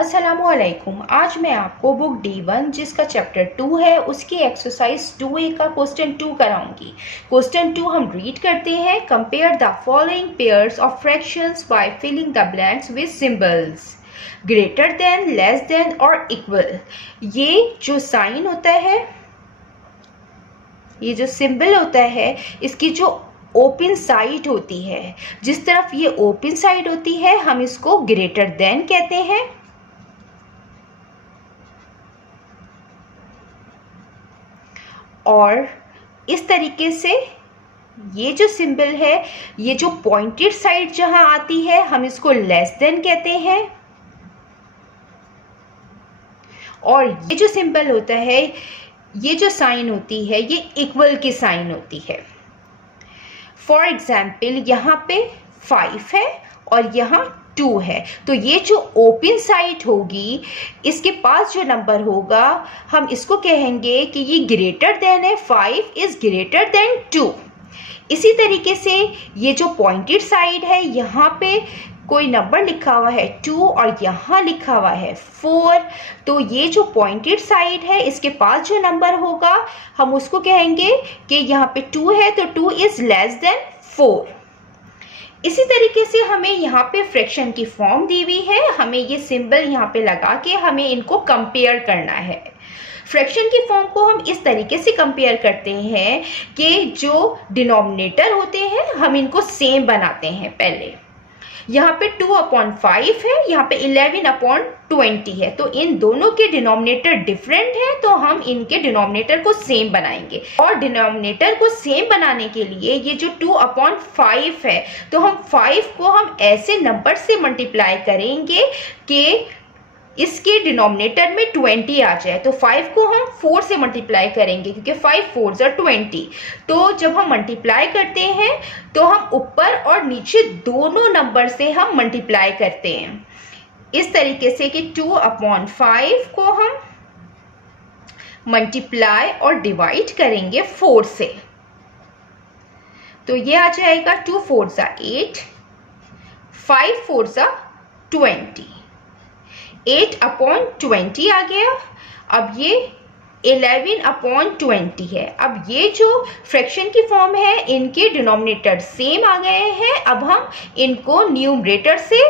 अस्सलामुअलैकुम। आज मैं आपको बुक D1 जिसका चैप्टर 2 है उसकी एक्सरसाइज 2A का क्वेश्चन 2 कराऊंगी। क्वेश्चन 2 हम रीड करते हैं। Compare the following pairs of fractions by filling the blanks with symbols greater than, less than or equal. ये जो साइन होता है, ये जो सिंबल होता है, इसकी जो ओपन साइड होती है, जिस तरफ ये ओपन साइड होती है हम इसको ग्रेटर देन कहते हैं, और इस तरीके से ये जो सिंबल है, ये जो पॉइंटेड साइड जहां आती है हम इसको लेस देन कहते हैं, और ये जो सिंबल होता है, ये जो साइन होती है, ये इक्वल की साइन होती है। फॉर एग्जाम्पल यहाँ पे 5 है और यहाँ 2 है, तो ये जो ओपन साइड होगी, इसके पास जो नंबर होगा हम इसको कहेंगे कि ये ग्रेटर देन है, 5 इज ग्रेटर देन 2। इसी तरीके से ये जो पॉइंटेड साइड है, यहाँ पे कोई नंबर लिखा हुआ है 2 और यहाँ लिखा हुआ है 4, तो ये जो पॉइंटेड साइड है इसके पास जो नंबर होगा हम उसको कहेंगे कि यहाँ पे 2 है तो 2 इज लेस देन 4। इसी तरीके से हमें यहाँ पे फ्रैक्शन की फॉर्म दी हुई है, हमें ये सिंबल यहाँ पे लगा के हमें इनको कंपेयर करना है। फ्रैक्शन की फॉर्म को हम इस तरीके से कंपेयर करते हैं कि जो डिनोमिनेटर होते हैं हम इनको सेम बनाते हैं। पहले यहाँ पे 2/5 है, यहाँ पे 11/20 है, तो इन दोनों के डिनोमिनेटर डिफरेंट है, तो हम इनके डिनोमिनेटर को सेम बनाएंगे। और डिनोमिनेटर को सेम बनाने के लिए ये जो 2/5 है, तो हम 5 को हम ऐसे नंबर से मल्टीप्लाई करेंगे कि इसके डिनोमिनेटर में 20 आ जाए। तो 5 को हम 4 से मल्टीप्लाई करेंगे क्योंकि 5 4s are 20। तो जब हम मल्टीप्लाई करते हैं तो हम ऊपर और नीचे दोनों नंबर से हम मल्टीप्लाई करते हैं, इस तरीके से कि 2/5 को हम मल्टीप्लाई और डिवाइड करेंगे 4 से, तो ये आ जाएगा 2 4s are 8, 5 4s are 20, 8/20 आ गया। अब ये 11/20 है। अब ये जो फ्रैक्शन की फॉर्म है, इनके डिनोमिनेटर सेम आ गए हैं। अब हम इनको न्यूमरेटर से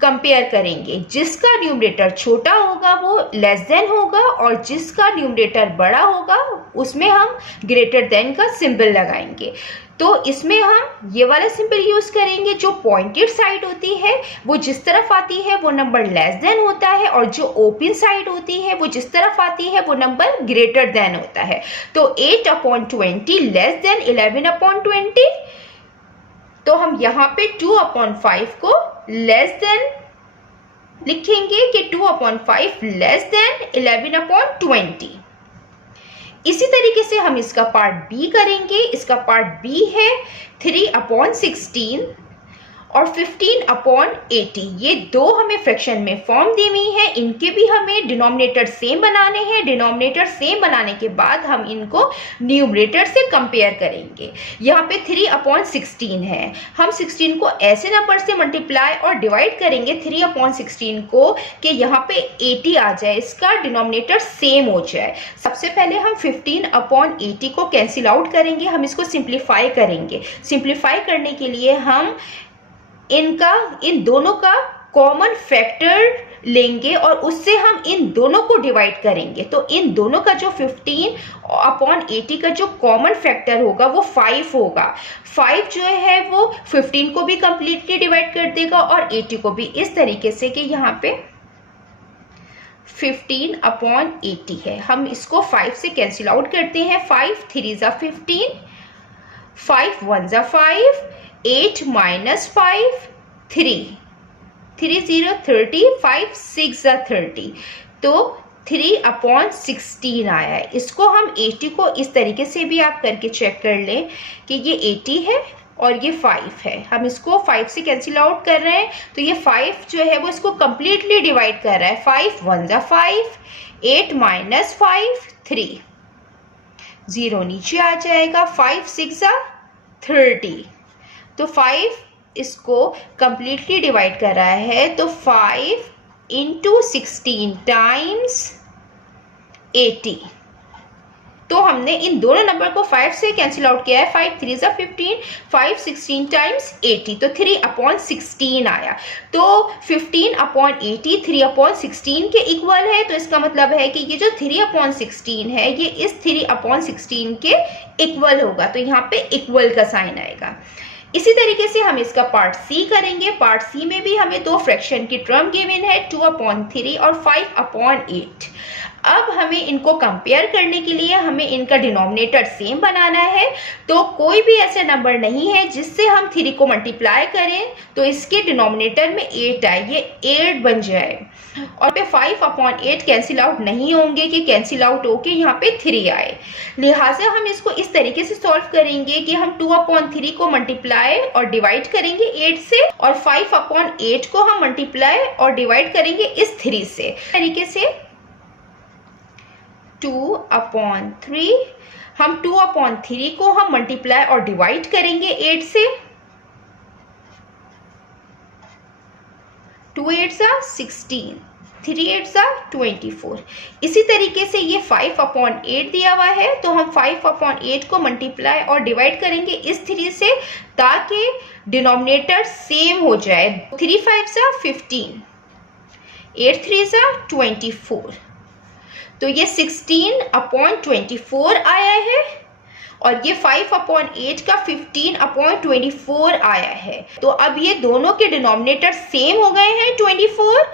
कंपेयर करेंगे। जिसका न्यूमरेटर छोटा होगा वो लेस देन होगा, और जिसका न्यूमरेटर बड़ा होगा उसमें हम ग्रेटर देन का सिंबल लगाएंगे। तो इसमें हम ये वाला सिंबल यूज करेंगे। जो पॉइंटेड साइड होती है वो जिस तरफ आती है वो नंबर लेस देन होता है, और जो ओपन साइड होती है वो जिस तरफ आती है वो नंबर ग्रेटर देन होता है। तो 8/20 लेस देन 11/20, तो हम यहाँ पे 2/5 को लेस देन लिखेंगे कि 2/5 लेस देन 11/20। इसी तरीके से हम इसका पार्ट बी करेंगे। इसका पार्ट बी है 3/16 और 15/80। ये दो हमें फ्रैक्शन में फॉर्म दी हुई है, इनके भी हमें डिनोमिनेटर सेम बनाने हैं। डिनोमिनेटर सेम बनाने के बाद हम इनको न्यूमरेटर से कंपेयर करेंगे। यहाँ पे 3/16 है, हम 16 को ऐसे नंबर से मल्टीप्लाई और डिवाइड करेंगे 3/16 को कि यहाँ पे 80 आ जाए, इसका डिनोमिनेटर सेम हो जाए। सबसे पहले हम 15/80 को कैंसिल आउट करेंगे, हम इसको सिंप्लीफाई करेंगे। सिंप्लीफाई करने के लिए हम इन दोनों का कॉमन फैक्टर लेंगे और उससे हम इन दोनों को डिवाइड करेंगे। तो इन दोनों का जो 15/80 का जो कॉमन फैक्टर होगा वो 5 होगा। 5 जो है वो 15 को भी कंप्लीटली डिवाइड कर देगा और 80 को भी, इस तरीके से कि यहाँ पे 15/80 है। हम इसको 5 से कैंसिल आउट करते हैं। 5 3s are 15, 5 1s are 5, 8 minus 5 3, 3 0 30, 5 6 are 30, तो 3/16 आया है। इसको हम 80 को इस तरीके से भी आप करके चेक कर लें कि ये 80 है और ये 5 है। हम इसको 5 से कैंसिल आउट कर रहे हैं, तो ये 5 जो है वो इसको कंप्लीटली डिवाइड कर रहा है। 5 1s are 5, 8 minus 5 3, 0 नीचे आ जाएगा, 5 6 are 30, तो 5 इसको कंप्लीटली डिवाइड कर रहा है, तो 5 इंटू 16 टाइम्स 80। तो हमने इन दोनों नंबर को 5 से कैंसिल आउट किया है। 5 3 ज़ा 15, 5 16 टाइम्स 80, तो 3/16 आया। तो 15/80 3/16 के इक्वल है। तो इसका मतलब है कि ये जो 3/16 है ये इस 3/16 के इक्वल होगा। तो यहाँ पे इक्वल का साइन आएगा। इसी तरीके से हम इसका पार्ट सी करेंगे। पार्ट सी में भी हमें दो फ्रैक्शन की टर्म गिवन है, 2/3 और 5/8। अब हमें इनको कंपेयर करने के लिए हमें इनका डिनोमिनेटर सेम बनाना है। तो कोई भी ऐसा नंबर नहीं है जिससे हम 3 को मल्टीप्लाई करें तो इसके डिनोमिनेटर में 8 आए, ये 8 बन जाए। और पे 5/8 कैंसिल आउट नहीं होंगे कि कैंसिल आउट होके यहाँ पे 3 आए। लिहाजा हम इसको इस तरीके से सॉल्व करेंगे कि हम 2/3 को मल्टीप्लाई और डिवाइड करेंगे 8 से, और 5/8 को हम मल्टीप्लाई और डिवाइड करेंगे इस 3 से। तरीके से 2/3 हम 2/3 को हम मल्टीप्लाई और डिवाइड करेंगे 8 से। 2 8 ज़ा 16, 3 8 ज़ा 24। इसी तरीके से ये 5/8 दिया हुआ है, तो हम 5/8 को मल्टीप्लाई और डिवाइड करेंगे इस 3 से ताकि डिनोमिनेटर सेम हो जाए। 3 5 ज़ा 15, 8 3 ज़ा 24। तो ये 16/24 आया है और ये 5/8 का 15/24 आया है। तो अब ये दोनों के डिनोमिनेटर सेम हो गए हैं 24।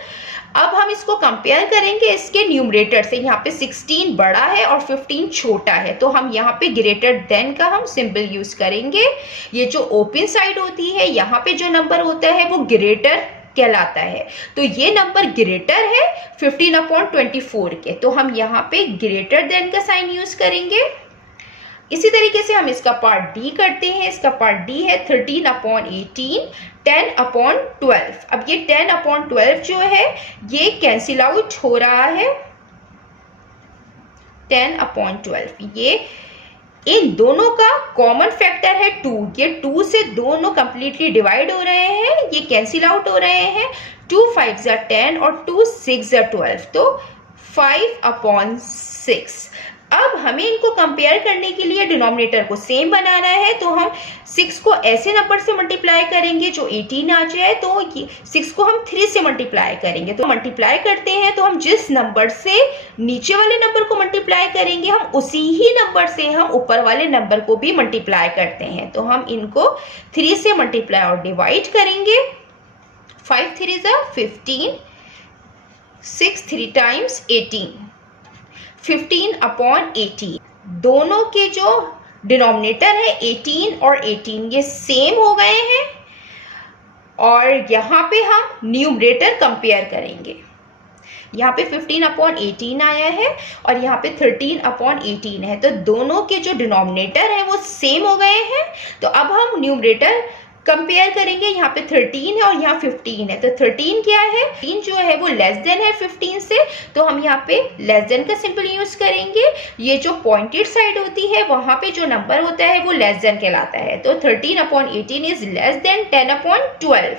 अब हम इसको कंपेयर करेंगे इसके न्यूमरेटर से। यहाँ पे 16 बड़ा है और 15 छोटा है, तो हम यहाँ पे ग्रेटर देन का हम सिंबल यूज करेंगे। ये जो ओपन साइड होती है, यहाँ पे जो नंबर होता है वो ग्रेटर कहलाता है। तो ये नंबर ग्रेटर है 15/24 के, तो हम यहाँ पे ग्रेटर देन का साइन यूज करेंगे। इसी तरीके से हम इसका पार्ट डी करते हैं। इसका पार्ट डी है 13/18, 10/12। अब ये 10/12 जो है ये कैंसिल आउट हो रहा है। 10/12 ये इन दोनों का कॉमन फैक्टर है 2। ये 2 से दोनों कंप्लीटली डिवाइड हो रहे हैं, ये कैंसिल आउट हो रहे हैं। 2 5 ज़ा 10 और 2 6 ज़ा 12, तो 5/6। अब हमें इनको कंपेयर करने के लिए डिनोमिनेटर को सेम बनाना है, तो हम 6 को ऐसे नंबर से मल्टीप्लाई करेंगे जो 18 आ जाए। तो 6 को हम 3 से मल्टीप्लाई करेंगे, तो मल्टीप्लाई करते हैं तो हम जिस नंबर से नीचे वाले नंबर को मल्टीप्लाई करेंगे हम उसी ही नंबर से हम ऊपर वाले नंबर को भी मल्टीप्लाई करते हैं। तो हम इनको 3 से मल्टीप्लाई और डिवाइड करेंगे। 5 3 ज़ा 15, 6 3 टाइम्स 18, 15/18। दोनों के जो डिनोमिनेटर है 18 और 18 ये सेम हो गए हैं, और यहाँ पे हम न्यूमरेटर कंपेयर करेंगे। यहाँ पे 15/18 आया है और यहाँ पे 13/18 है, तो दोनों के जो डिनोमिनेटर है वो सेम हो गए हैं। तो अब हम न्यूमरेटर कंपेयर करेंगे। यहाँ पे 13 है और यहाँ 15 है, तो 13 क्या है, 13 जो है वो लेस देन है 15 से, तो हम यहाँ पे लेस देन का सिंबल यूज करेंगे। ये जो पॉइंटेड साइड होती है वहां पे जो नंबर होता है वो लेस देन कहलाता है। तो 13/18 इज लेस देन 10/12।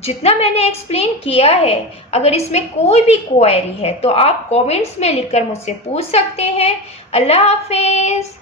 जितना मैंने एक्सप्लेन किया है, अगर इसमें कोई भी क्वेरी है तो आप कमेंट्स में लिखकर मुझसे पूछ सकते हैं। अल्लाह हाफिज।